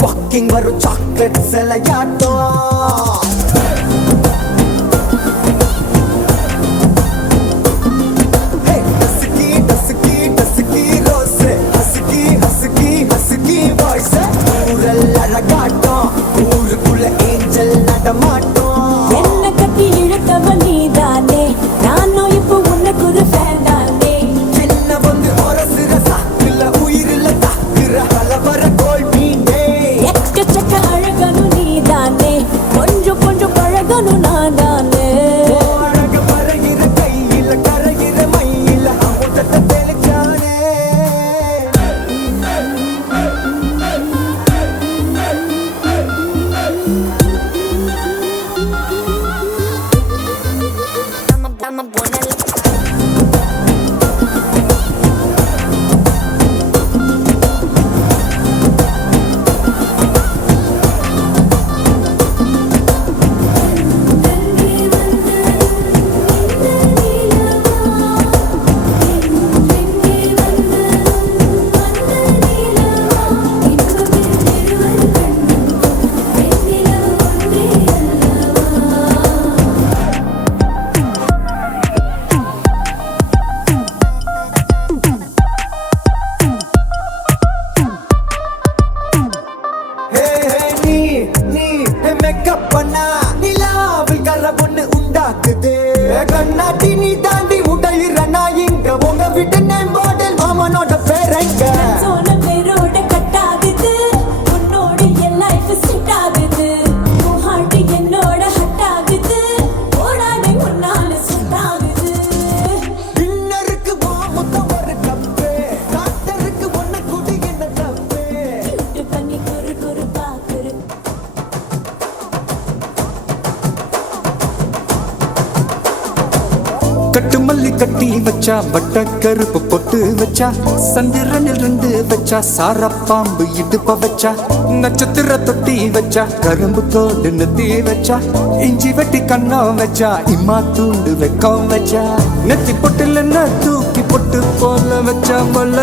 Walking வரும் chocolate சிலையாட்டம். ஊருக்குள்ள angel நடமாட்டோம். என்ன கட்டி இழுத்தவ நீதானே, நானும் இப்போ உனக்கு ஒரு ஃபேன் தானே. சின்ன வந்து ஒரசுற சாக்குல உயிரில தாக்குற பலவர கோல் மீனே. எக்கச்சக்க அழகனும் நீதானே, கொஞ்சம் கொஞ்சம் பழகனும் நான் தானே. அழக பறகிற கையில கரைகிற மயில அமுதத்தை தெளிச்சானே. மேக்கப் பண்ணா நிலாவில் கரபொண்ணு உண்டாக்குது. கண்ணாட்டி நீ தாண்டி உடையிற நான் இங்க உங்க வீட்டு நேம் மாடல் மாமனோட பேரங்க. சோன பேரோட கட்டாகுது, உன்னோட என் லைஃப் செட் ஆகுது. உன் ஹார்ட் என்னோட ஹட் ஆகுது, ஓடாதே முன்னால செட் ஆகுது. டின்னருக்கு முத்தம் ஒரு கப்பு, டாக்டருக்கு ஒன்ன குடி என்ன தப்பு. கியூட் பண்ணி குறு குறு பாக்குற கட்டு மல்லி கட்டி வச்சா, வட்ட கருப்பு பொட்டு வச்சா, சந்திரனில் 2 வச்சா, சார பாம்பு இடுப்ப வச்சா, நட்சத்திர தொட்டி வச்சா, கரும்பு தோடு நெத்தி வச்சா, இஞ்சி வெட்டி கண்ணம் வச்சா, இம்மா தூண்டு வெக்கம் வச்சா, நெத்தி பொட்டுல தூக்கி பொட்டு போல வச்சா மல்ல,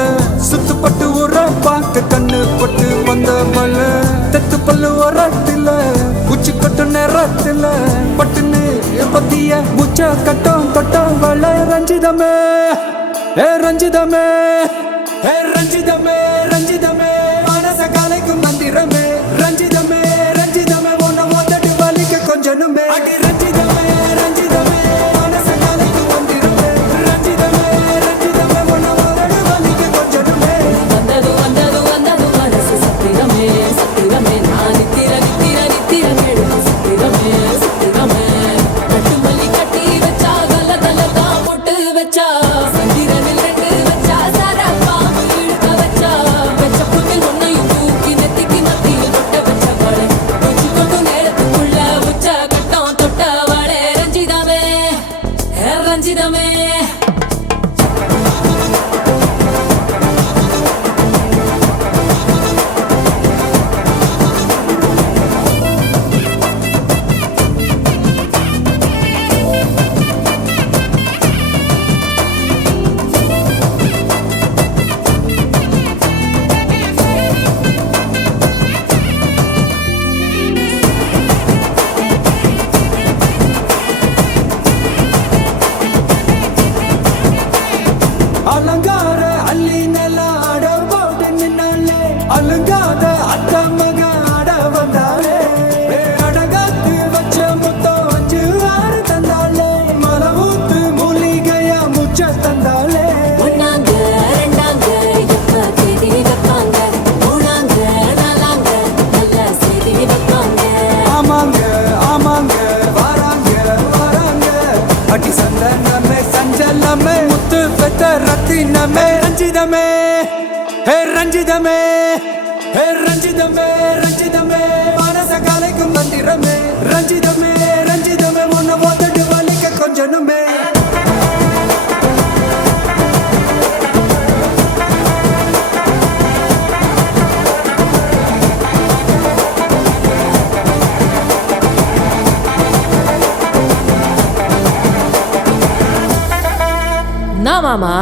சுத்து பட்டு உர பார்க்க கண்ணு பொட்டு வந்த மல்ல, தெத்து பல்லு உரத்துல உச்சி கொட்டு நேரத்துல பட்டுன்னு பத்திய முச்ச கட்டம் தொட்டம் வள ரஞ்சிதமே ஏ ரஞ்சிதமே ஏ ரஞ்சிதமே ரஞ்சிதமே மனச கலைக்கும் மந்திரமே ரஞ்சிதமே ரஞ்சிதமே உன்னை மொத்தட்டு வலிக்க கொஞ்சனுமே அடி ரஞ்சிதமே ரஞ்சிதமே மனச கலைக்கும் மந்திரமே ரஞ்சிதமே ரஞ்சிதமே உன்னை மொத்தட்டு வலிக்க கொஞ்சனுமே. வந்தது வந்தது வந்தது மனசு சத்திரமே சத்திரமே, நான் நித்திர நித்திர நித்திர கெடுத்து சத்திரமே சத்திரமே. கட்டு மல்லி கட்டி வச்சா, கல்ல கல்ல தான் போட்டு வச்சா, சந்திரனில் 2 வச்சா, சார பாம்பு இழுக்க வச்சா, வெச்ச புட்டில் ஒன்னையும் தூக்கி நெத்திக்கு மத்தியில் தொட்ட வச்சவளே, உச்சி கொண்டு நேரத்துக்குள்ள உச்ச கட்டம் தொட்டவளே ரஞ்சிதமே ரஞ்சிதமே. அலங்கார அள்ளி நில ஆட போட்டு நின்னாலே, அலங்காத அத்த மக ஆட வந்தாலே, அடகாத்து வச்ச முத்தம் 5 6 தந்தாலே, மலவூத்து மூலிகையா முச்ச தந்தாலே. ஒன்னாங்க ரெண்டாங்க எப்ப தேதி வைப்பாங்க, மூணாங்க நாலாங்க நல்ல செய்தி வைப்பாங்க. ஆமாங்க ஆமாங்க வராங்க வராங்க, அடி சந்தனமே சஞ்சலமே முத்து பெத்த ரத்தினமே ரஞ்சிதமே ஹே ரஞ்சிதமே ஹே ரஞ்சிதமே ரஞ்சிதமே மனச கலைக்கும் மந்திரமே ரஞ்சிதமே ரஞ்சிதமே உன்னை மொத்தட்டு வலிக்க கொஞ்சனுமே. என்ன மாமா,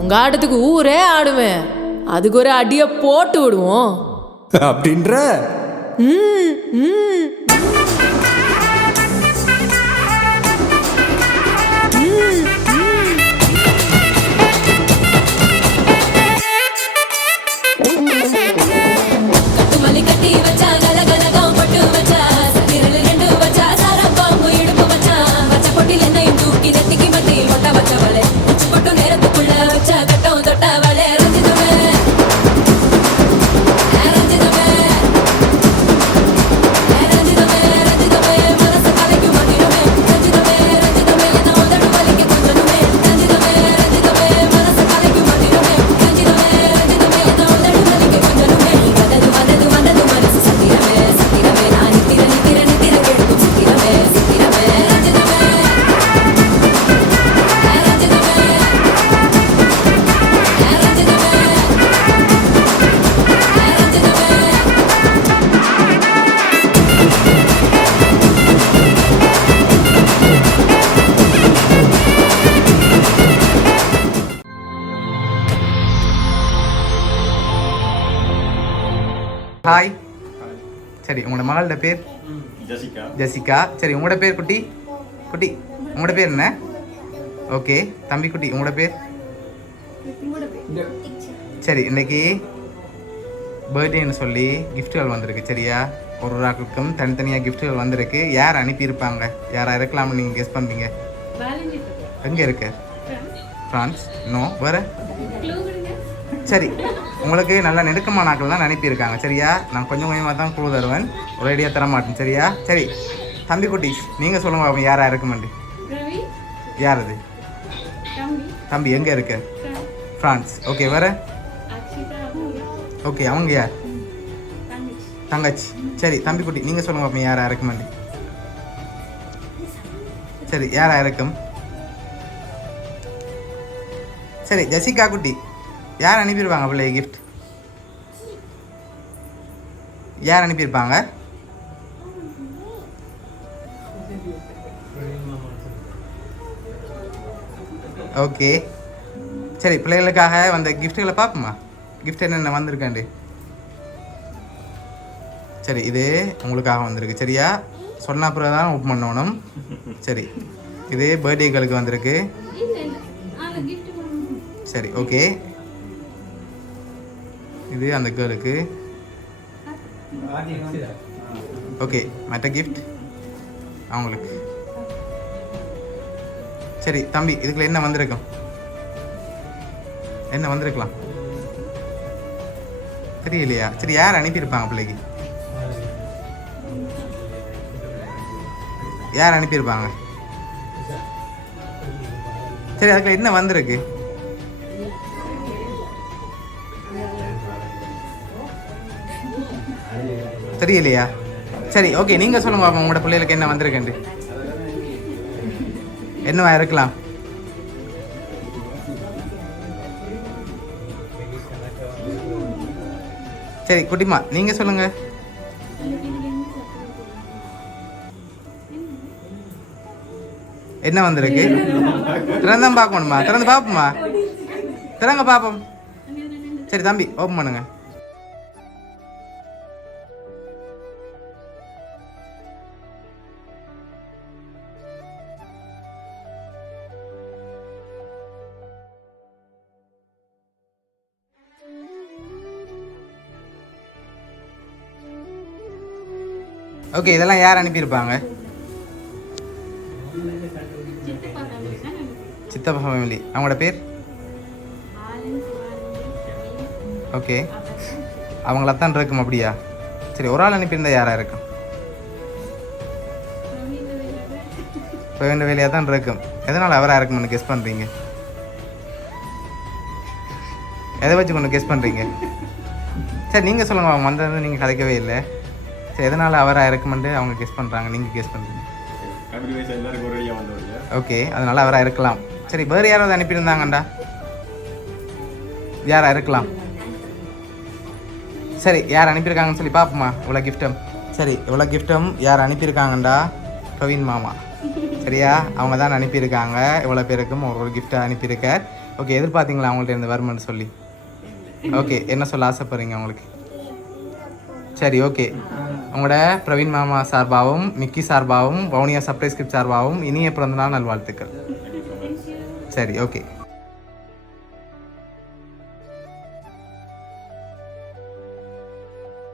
உங்க ஆட்டத்துக்கு ஊரே ஆடுவேன், அதுக்கு ஒரு அடியை போட்டு விடுவோம். அப்படின்ற கட்டுமல்லி கட்டி வச்சா கலகலகம் பட்டு வச்சா சதிரல் ரெண்டு வச்சா சாரப்பாம்பு இடுப்பு வச்சா வச்ச பொட்டில் என்னையும் தூக்கி நெத்திக்கு மத்தியில் ஒட்ட வச்சவளே உச்சி பொட்டு நேரத்துக்குள்ள வச்ச கட்டம் தொட்டவளே ரஞ்சிதமே ரஞ்சிதமே ரஞ்சிதமே ரஞ்சிதமே மனசு கலைக்கும் மந்திரமே ரஞ்சிதமே ரஞ்சிதமே என்ன உதடு வலிக்க கொஞ்சமே ரஞ்சிதமே ரஞ்சிதமே மனசு கலைக்கும் மந்திரமே ரஞ்சிதமே ரஞ்சிதமே என்ன உதடு வலிக்க கொஞ்சமே வந்தது வந்தது மனசு சத்திரமே சத்திரமே நான் நித்திர நித்திர நித்திர கேட்கும் சத்திரமே சத்திரமே ரஞ்சிதமே ரஞ்சிதமே ஹாய் சரி உங்களோட மகளோட பேர் ஜெசிகா சரி உங்களோட பேர் குட்டி குட்டி உங்களோட பேர் என்ன ஓகே தம்பி குட்டி உங்களோட பேர் சரி இன்னைக்கு பர்த்டேன்னு சொல்லி கிஃப்ட்டுகள் வந்திருக்கு சரியா ஒரு ஒரு ஆட்களுக்கும் தனித்தனியாக கிஃப்ட்டுகள் வந்திருக்கு யார் அனுப்பியிருப்பாங்க யாரா இருக்கலாம்னு நீங்கள் கெஸ் பண்ணுறீங்க எங்கே இருக்கு ஃப்ரான்ஸ் நோ வேறு சரி உங்களுக்கு நல்ல நெருக்கமான ஆட்கள் தான் அனுப்பியிருக்காங்க சரியா நான் கொஞ்சம் கொஞ்சமாக தான் குழு தருவேன் ஒரு ஐடியா தர மாட்டேன் சரியா சரி தம்பி குட்டீஸ் நீங்கள் சொல்லுங்க பாப்போம் யாரா இருக்குமெண்டு யார் அது தம்பி எங்கே இருக்கு ஃப்ரான்ஸ் ஓகே வேறு ஓகே அவங்க யார் தங்கச்சி சரி தம்பி குட்டி நீங்கள் சொல்லுங்க பாப்போம் யாரா இருக்குமெண்டு சரி யாரா இருக்கும் சரி ஜெசிகா குட்டி யார் அனுப்பியிருப்பாங்க பிள்ளை கிஃப்ட் யார் அனுப்பியிருப்பாங்க ஓகே சரி பிள்ளைகளுக்காக வந்த கிஃப்ட்டுகளை பார்ப்போமா கிஃப்ட் என்னென்ன வந்திருக்காண்டு சரி இது உங்களுக்காக வந்திருக்கு சரியா சொன்ன அப்புறம் தான் ஓப்பன் பண்ணணும் சரி இது பர்த்டேகளுக்கு வந்திருக்கு சரி ஓகே இது அந்த கேர்ளுக்கு ஓகே மற்ற கிஃப்ட் அவங்களுக்கு சரி தம்பி இதுக்குள்ள என்ன வந்திருக்கும் என்ன வந்திருக்கலாம் தெரியலையா சரி யார் அனுப்பியிருப்பாங்க பிள்ளைக்கு யார் அனுப்பியிருப்பாங்க சரி அதுக்குள்ள என்ன வந்திருக்கு தெரியலையா சரி ஓகே நீங்கள் சொல்லுங்க பாப்போம் உங்களோட பிள்ளைகளுக்கு என்ன வந்திருக்குண்டு என்னவா இருக்கலாம் சரி குட்டிமா நீங்கள் சொல்லுங்க என்ன வந்திருக்கு திறந்தான் பார்க்கணுமா திறந்து பார்ப்போமா திறங்க பார்ப்போம் சரி தம்பி ஓப்பன் பண்ணுங்க ஓகே இதெல்லாம் யார் அனுப்பியிருப்பாங்க சித்தப்பா ஃபேமிலி அவங்களோட பேர் ஓகே அவங்களத்தான் இருக்கும் அப்படியா சரி ஒரு ஆள் அனுப்பியிருந்தா யாராக இருக்கும் இப்போ வேண்ட வேலையாக தான் இருக்கும் எதனால் அவராக இருக்கும்னு கெஸ் பண்ணுறீங்க எதை வச்சு கொண்டு கெஸ் பண்ணுறீங்க சரி நீங்கள் சொல்லுங்கள் அவங்க வந்தது நீங்கள் கதைக்கவே இல்லை சரி எதனால் அவராக இருக்குமெண்டு அவங்க கெஸ் பண்ணுறாங்க நீங்கள் கெஸ் பண்ணுறீங்க ஓகே அதனால் அவராக இருக்கலாம் சரி வேறு யாராவது அனுப்பியிருந்தாங்கண்டா யாராக இருக்கலாம் சரி யார் அனுப்பியிருக்காங்கன்னு சொல்லி பார்ப்போமா இவ்வளோ கிஃப்ட்டும் சரி இவ்வளோ கிஃப்ட்டும் யார் அனுப்பியிருக்காங்கண்டா பிரவீன் மாமா சரியா அவங்க தான் அனுப்பியிருக்காங்க இவ்வளோ பேருக்கும் ஒரு கிஃப்ட்டை அனுப்பியிருக்கார் ஓகே எதிர்பார்த்தீங்களா அவங்கள்ட்ட இருந்து வருமானு சொல்லி ஓகே என்ன சொல்ல ஆசைப்படுறீங்க அவங்களுக்கு சரி ஓகே. உங்களோட பிரவீன் மாமா சார்பாகவும் மிக்கி சார்பாகவும் வவுனியா சர்ப்ரைஸ் கிஃப்ட் சார்பாகவும் இனிய பிறந்தநாள் நல்வாழ்த்துக்கள். சரி ஓகே.